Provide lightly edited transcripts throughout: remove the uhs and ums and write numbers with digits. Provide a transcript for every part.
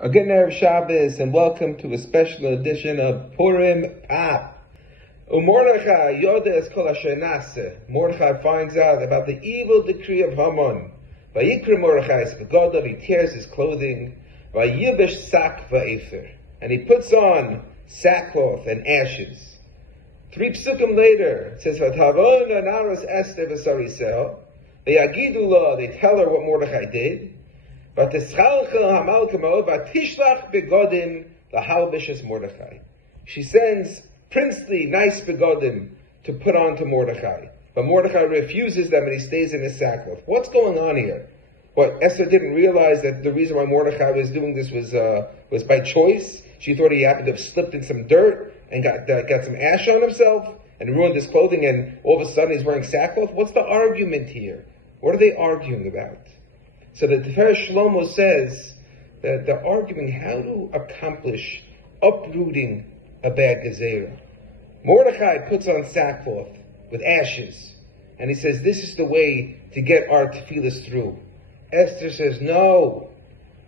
Again, Erev Shabbos, and welcome to a special edition of Purim Pap. Mordechai Yodes Kol Asher Naseh. Mordechai finds out about the evil decree of Haman. Vayikra Mordechai Begodav, he tears his clothing. Vayibish Sak Va'efer, and he puts on sackcloth and ashes. 3 psukim later, it says Vatavon Naros Esther V'Sarisel. They tell her what Mordechai did. She sends princely, nice begodim to put on to Mordechai. But Mordechai refuses them and he stays in his sackcloth. What's going on here? What, Esther didn't realize that the reason why Mordechai was doing this was by choice? She thought he happened to have slipped in some dirt and got some ash on himself and ruined his clothing, and all of a sudden he's wearing sackcloth? What's the argument here? What are they arguing about? So the Tiferes Shlomo says that they're arguing how to accomplish uprooting a bad gezerah. Mordechai puts on sackcloth with ashes, and he says this is the way to get our tefillas through. Esther says no,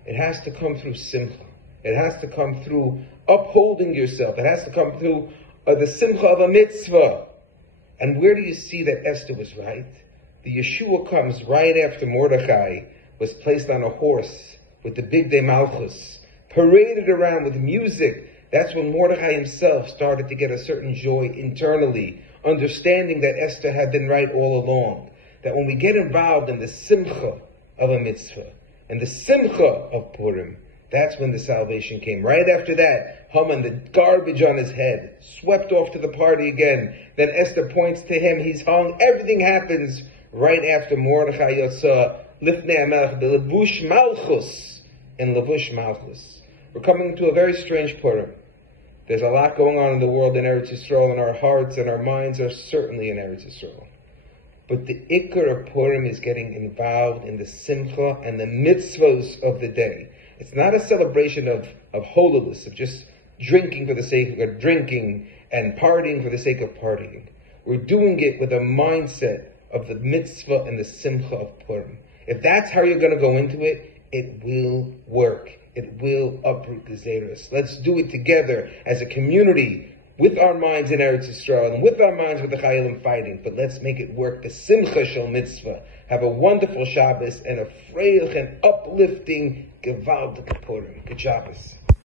it has to come through simcha. It has to come through upholding yourself. It has to come through the simcha of a mitzvah. And where do you see that Esther was right? The Yeshua comes right after Mordechai was placed on a horse with the big day malchus, paraded around with music. That's when Mordechai himself started to get a certain joy internally, understanding that Esther had been right all along. That when we get involved in the simcha of a mitzvah, and the simcha of Purim, that's when the salvation came. Right after that, Haman, the garbage on his head, swept off to the party again. Then Esther points to him, he's hung, everything happens right after Mordechai Yotza, Lifnei HaMelech, the Levush Malchus, and Levush Malchus. We're coming to a very strange Purim. There's a lot going on in the world in Eretz Yisrael, and our hearts and our minds are certainly in Eretz Yisrael. But the Ikar of Purim is getting involved in the simcha and the mitzvos of the day. It's not a celebration of holiness, of just drinking for the sake of drinking and partying for the sake of partying. We're doing it with a mindset of the mitzvah and the simcha of Purim. If that's how you're going to go into it, it will work. It will uproot gezerahs. Let's do it together as a community with our minds in Eretz Yisrael and with our minds with the Chayalim fighting. But let's make it work. The simcha shel mitzvah. Have a wonderful Shabbos and a freilich and uplifting Gewaltige Purim. Good Shabbos.